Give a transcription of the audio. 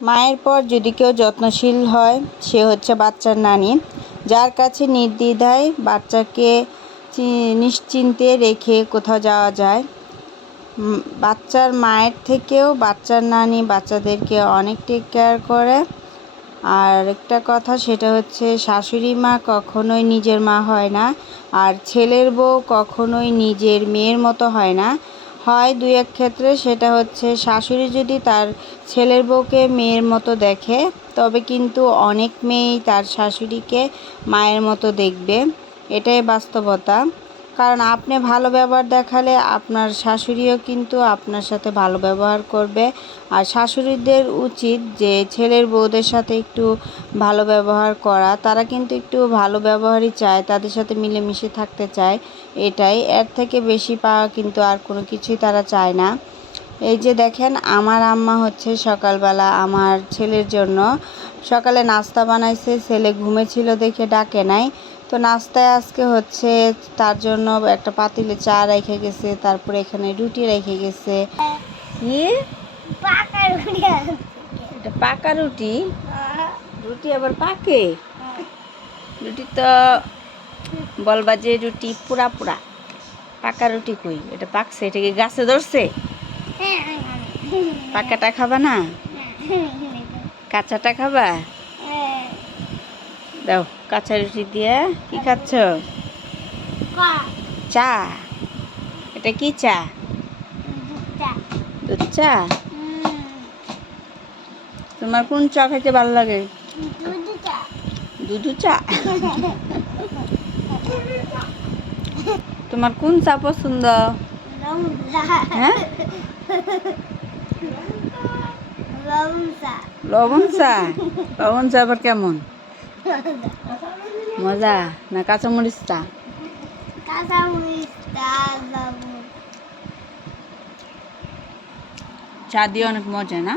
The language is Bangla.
মায়ের পর যদি কেউ যত্নশীল হয়, সে হচ্ছে বাচ্চার নানি। যার কাছে নির্দ্বিধায় বাচ্চাকে নিশ্চিন্তে রেখে কোথাও যাওয়া যায় বাচ্চার মায়ের থেকেও বাচ্চার নানি বাচ্চাদেরকে অনেক টেক কেয়ার করে। আর একটা কথা, সেটা হচ্ছে শাশুড়ি মা কখনোই নিজের মা হয় না, আর ছেলের বউ কখনোই নিজের মেয়ের মতো হয় না। হয় দুই এক ক্ষেত্রে, সেটা হচ্ছে শাশুড়ি যদি তার ছেলের বউকে মেয়ের মতো দেখে, তবে কিন্তু অনেক মেয়েই তার শাশুড়িকে মায়ের মতো দেখবে। এটাই বাস্তবতা। কারণ আপনি ভালো ব্যবহার দেখালে আপনার শাশুড়িও কিন্তু আপনার সাথে ভালো ব্যবহার করবে। আর শাশুড়িদের উচিত যে ছেলের বউদের সাথে একটু ভালো ব্যবহার করা। তারা কিন্তু একটু ভালো ব্যবহারই চায়, তাদের সাথে মিলেমিশে থাকতে চায়। এটাই এর থেকে বেশি পাওয়া কিন্তু আর কোনো কিছুই তারা চায় না। এই যে দেখেন আমার আম্মা হচ্ছে সকালবেলা আমার ছেলের জন্য সকালে নাস্তা বানাইছে। ছেলে ঘুমেছিল দেখে ডাকে নাই। তো নাস্তায় আজকে হচ্ছে তার জন্য একটা পাতিলে চা রেখে গেছে তারপরে এখানে রুটি রেখে গেছে। কি? পাকা রুটি এটা পাকা রুটি? রুটি আবার পাকে? রুটি তো বলবা যে রুটি পুরা পুরা। পাকা রুটি কই? এটা পাকছে এটা কি গাছে ধরছে? পাকাটা খাবা না? কাঁচাটা খাবা? দাও কাঁচা রুটি দিয়ে কি খাচ্ছ? চা। এটা কি চা? দুধ চা? তোমার কোন চা খেতে ভালো লাগে? দুধু চা। তোমার কোন চা পছন্দ? হ্যাঁ লবণ চা লবণ চা আবার কেমন মজা না কাঁচামরিচ চা চা দিয়ে অনেক মজা না